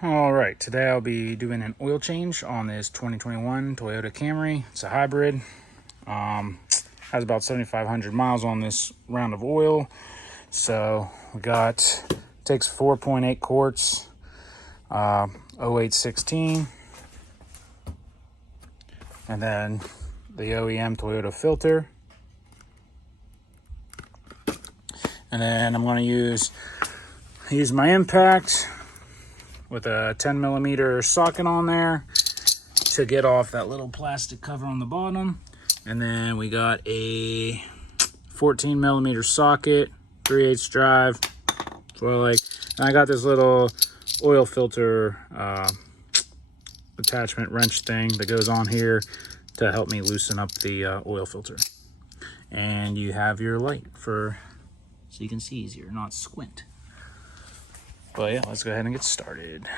All right, today I'll be doing an oil change on this 2021 Toyota Camry. It's a hybrid. Has about 7,500 miles on this round of oil. So we got, takes 4.8 quarts, 0816, and then the OEM Toyota filter. And then I'm going to use my impact with a 10 millimeter socket on there to get off that little plastic cover on the bottom. And then we got a 14 millimeter socket, 3/8 drive. That's what I like. And I got this little oil filter attachment wrench thing that goes on here to help me loosen up the oil filter. And you have your light so you can see easier, not squint. But yeah, let's go ahead and get started.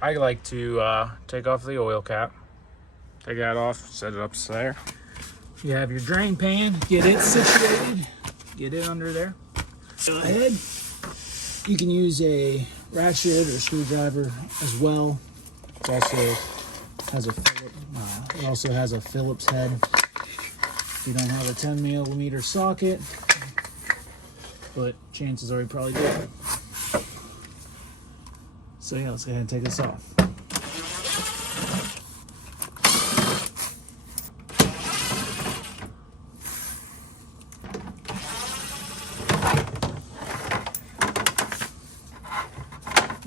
I like to take off the oil cap. Take that off, set it up there. You have your drain pan, get it situated, get it under there. Go ahead. You can use a ratchet or screwdriver as well. It also has a Phillips head. If you don't have a 10 millimeter socket, but chances are you probably do. So yeah, let's go ahead and take this off.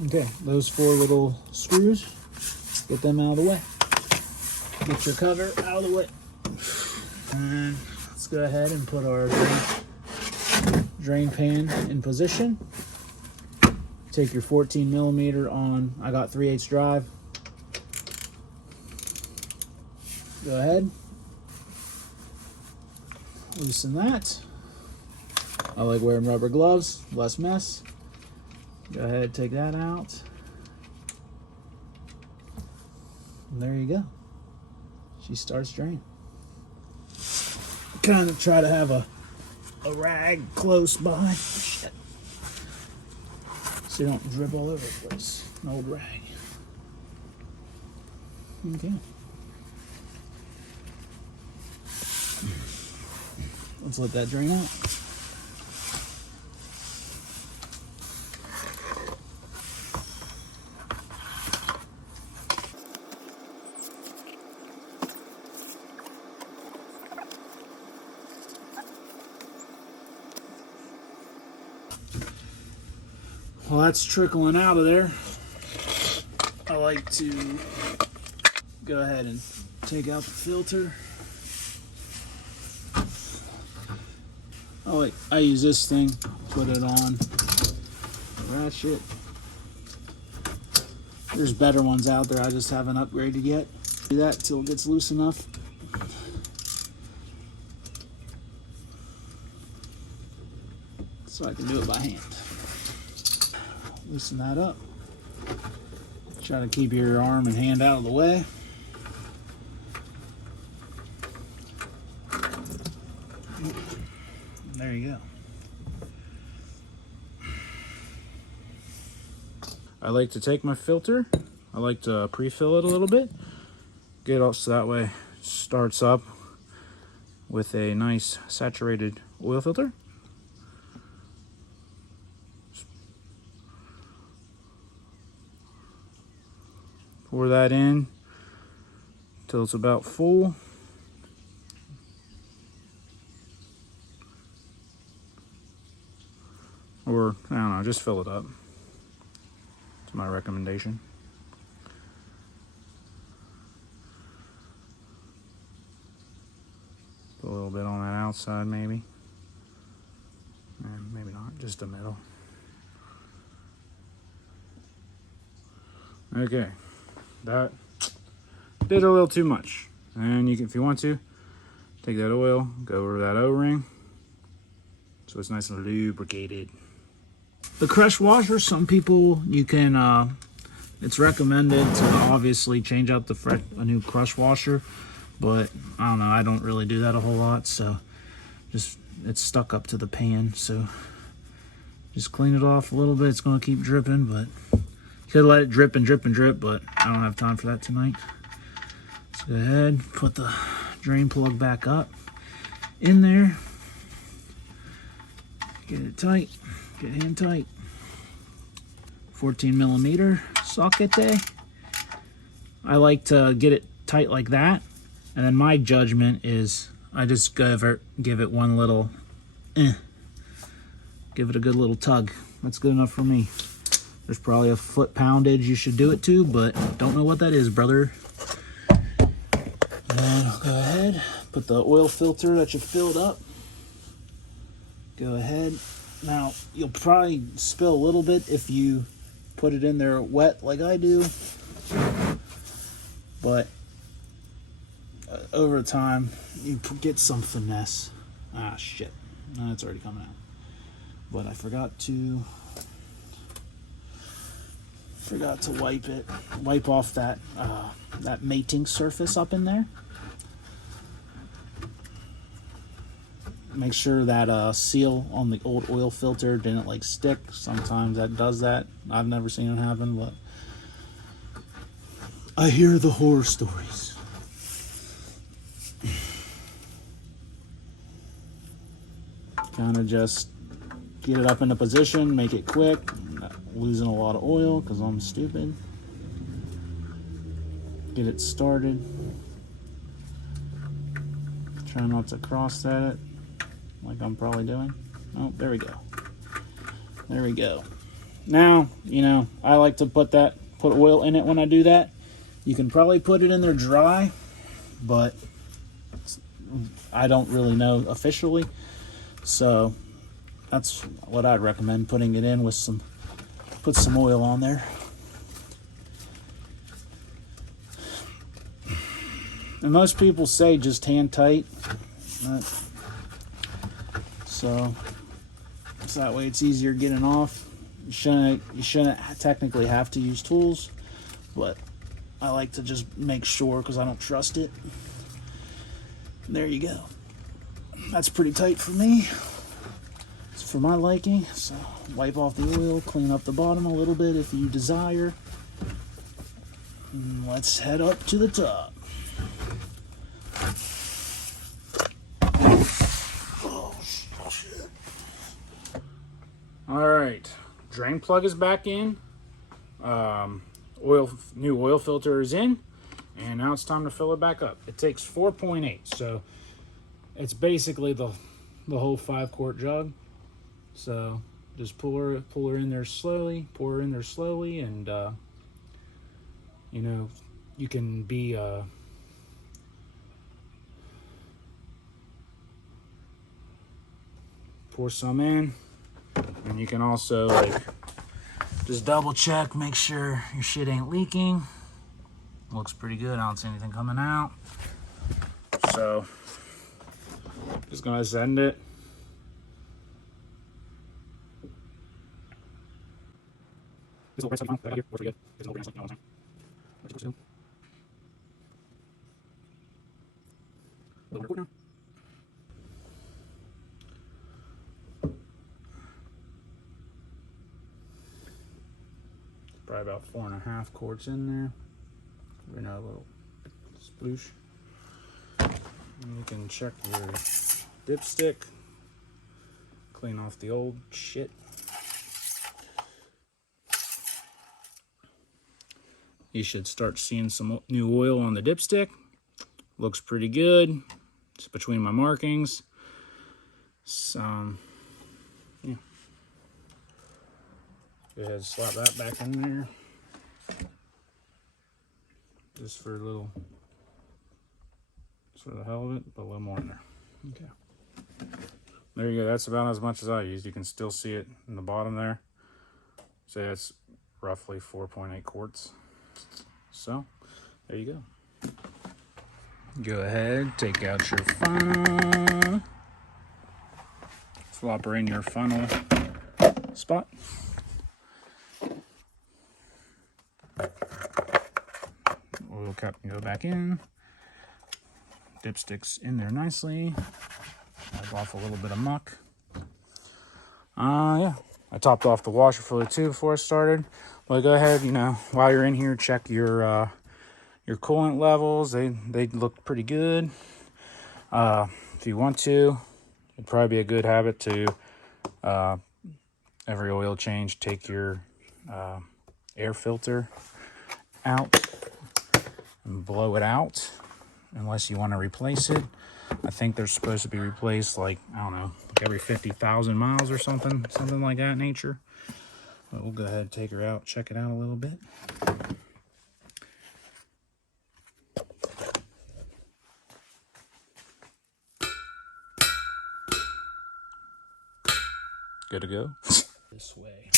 Okay, those 4 little screws, get them out of the way. Get your cover out of the way. And let's go ahead and put our drain pan in position. Take your 14 millimeter on, I got 3/8 drive. Go ahead. Loosen that. I like wearing rubber gloves, less mess. Go ahead, take that out. And there you go. She starts draining. Kind of try to have a rag close by. Shit. So you don't drip all over the place. An old rag. Okay. Let's let that drain out. While that's trickling out of there, I like to go ahead and take out the filter. I use this thing, put it on, ratchet. There's better ones out there, I just haven't upgraded yet. Do that until it gets loose enough. So I can do it by hand. Loosen that up. Try to keep your arm and hand out of the way. There you go. I like to take my filter. I like to pre-fill it a little bit. Get it so that way it starts up with a nice saturated oil filter. Pour that in till it's about full. Or, I don't know, just fill it up. It's my recommendation. Put a little bit on that outside maybe. And maybe not, just the middle. Okay. That did a little too much, and you can, if you want to, take that oil, go over that O-ring so it's nice and lubricated. The crush washer, some people you can it's recommended to obviously change out a new crush washer, but I don't know, I don't really do that a whole lot, so just it's stuck up to the pan, so just clean it off a little bit. It's going to keep dripping, but Could let it drip and drip and drip, but I don't have time for that tonight. Let's go ahead, put the drain plug back up in there. Get it tight, get hand tight. 14 millimeter socket day. I like to get it tight like that, and then my judgment is I just give it one little, give it a good little tug. That's good enough for me. There's probably a foot poundage you should do it to, but don't know what that is, brother. Then I'll go ahead, put the oil filter that you filled up. Go ahead. Now, you'll probably spill a little bit if you put it in there wet like I do. But over time, you get some finesse. Ah, shit. No, it's already coming out. But I forgot to wipe off that that mating surface up in there. Make sure that seal on the old oil filter didn't like stick. Sometimes that does that. I've never seen it happen, but I hear the horror stories. Kind of just get it up into position, make it quick. Not losing a lot of oil because I'm stupid. Get it started. Try not to cross set it like I'm probably doing. Oh, there we go. There we go. Now, you know, I like to put oil in it when I do that. You can probably put it in there dry, but I don't really know officially. So that's what I'd recommend, putting it in with put some oil on there. And most people say just hand tight. So that way it's easier getting off. You shouldn't technically have to use tools, but I like to just make sure because I don't trust it. There you go. That's pretty tight for me. It's for my liking. So wipe off the oil, clean up the bottom a little bit if you desire. And let's head up to the top. Oh shit. All right, drain plug is back in. New oil filter is in, and now it's time to fill it back up. It takes 4.8, so it's basically the whole 5-quart jug. So just pull her in there slowly, pour her in there slowly, and you know, you can be pour some in, and you can also like just double check, make sure your shit ain't leaking. Looks pretty good. I don't see anything coming out. So just gonna send it. Probably about 4.5 quarts in there. We're gonna have a little sploosh. And you can check your dipstick. Clean off the old shit. You should start seeing some new oil on the dipstick. Looks pretty good. It's between my markings. Yeah. Go ahead and slap that back in there. Just for the hell of it, but a little more in there. Okay. There you go. That's about as much as I used. You can still see it in the bottom there. So it's roughly 4.8 quarts. So there you go. Go ahead, take out your funnel. Flop her in your funnel spot. Oil cap can go back in. Dipstick's in there nicely. Wipe off a little bit of muck. Yeah. I topped off the washer fluid too before I started. But go ahead, you know, while you're in here, check your coolant levels. They look pretty good. If you want to, it'd probably be a good habit to every oil change, take your air filter out and blow it out, unless you want to replace it. I think they're supposed to be replaced like, I don't know, like every 50,000 miles or something like that nature. But we'll go ahead and take her out, check it out a little bit. Good to go. This way.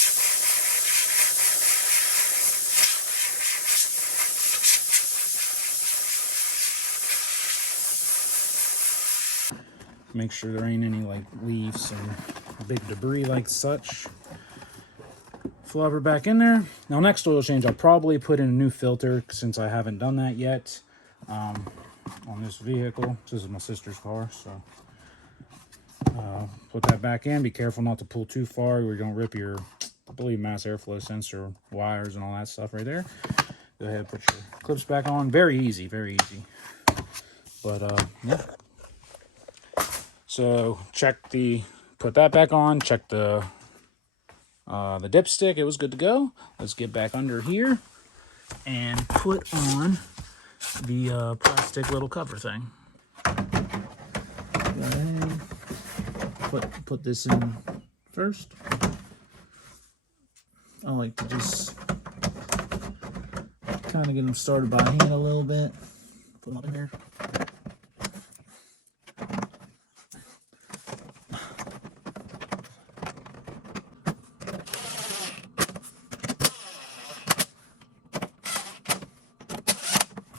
Make sure there ain't any like leaves and big debris like such. Flub her back in there. Now next oil change, I'll probably put in a new filter since I haven't done that yet on this vehicle. This is my sister's car, so put that back in. Be careful not to pull too far or you're gonna rip your, I believe, mass airflow sensor wires and all that stuff right there. Go ahead, put your clips back on. Very easy, very easy. But yeah. So put that back on, check the dipstick, it was good to go. Let's get back under here and put on the plastic little cover thing. Go ahead, put this in first. I like to just kind of get them started by hand a little bit. Put them in there.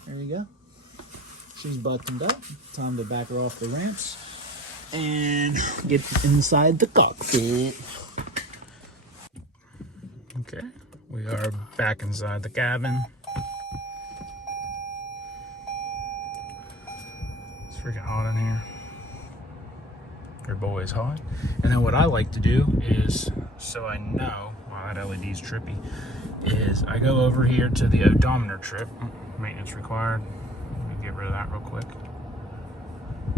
There you go. She's buttoned up. Time to back her off the ramps and get inside the cockpit. Okay, we are back inside the cabin. It's freaking hot in here. Your boy is hot. And then what I like to do is, so I know, wow, that LED's trippy, is I go over here to the odometer trip. Maintenance required. Let me get rid of that real quick.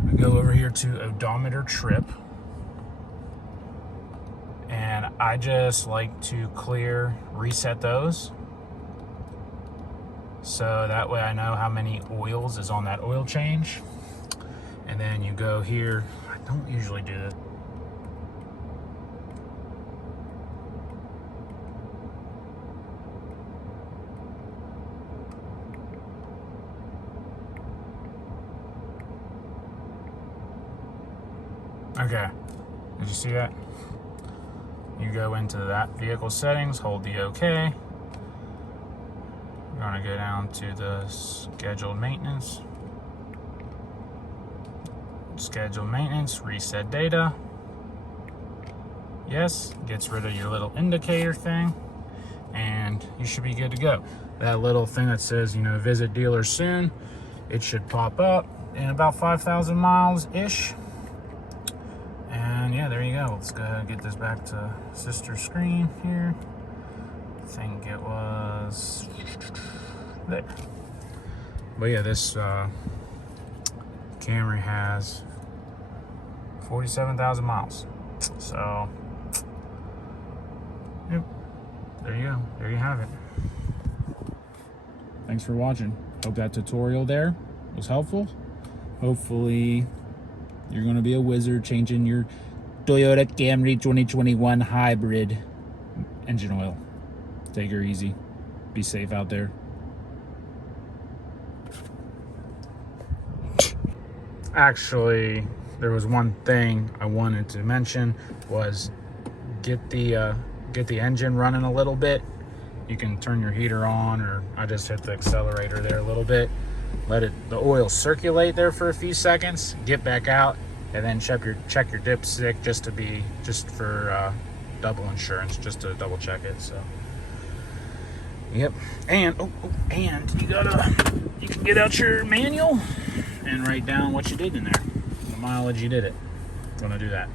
I go over here to odometer trip, and I just like to reset those, so that way I know how many oils is on that oil change. And then you go here. I don't usually do this. Okay, did you see that? You go into that vehicle settings, hold the OK. We're gonna go down to the scheduled maintenance. Schedule maintenance, reset data. Yes, gets rid of your little indicator thing, and you should be good to go. That little thing that says, you know, visit dealer soon, it should pop up in about 5,000 miles-ish. And yeah, there you go. Let's go ahead and get this back to sister screen here. I think it was there. But yeah, this Camry has 47,000 miles. So, yep, there you go. There you have it. Thanks for watching. Hope that tutorial there was helpful. Hopefully you're going to be a wizard changing your Toyota Camry 2021 Hybrid engine oil. Take her easy. Be safe out there. Actually, there was one thing I wanted to mention, was get the engine running a little bit. You can turn your heater on, or I just hit the accelerator there a little bit. Let the oil circulate there for a few seconds, get back out, and then check your dipstick just for double insurance, just to double check it. So yep. And and you can get out your manual and write down what you did in there, the mileage you did it. I'm gonna do that.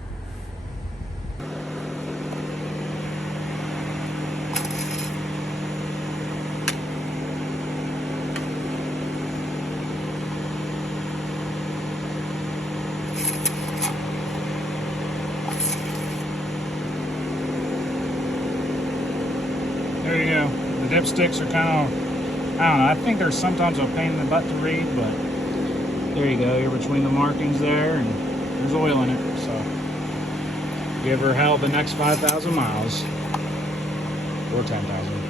there you go. The dipsticks are kind of, I don't know, I think they're sometimes a pain in the butt to read, but there you go. You're between the markings there, and there's oil in it. So give her hell the next 5,000 miles, or 10,000.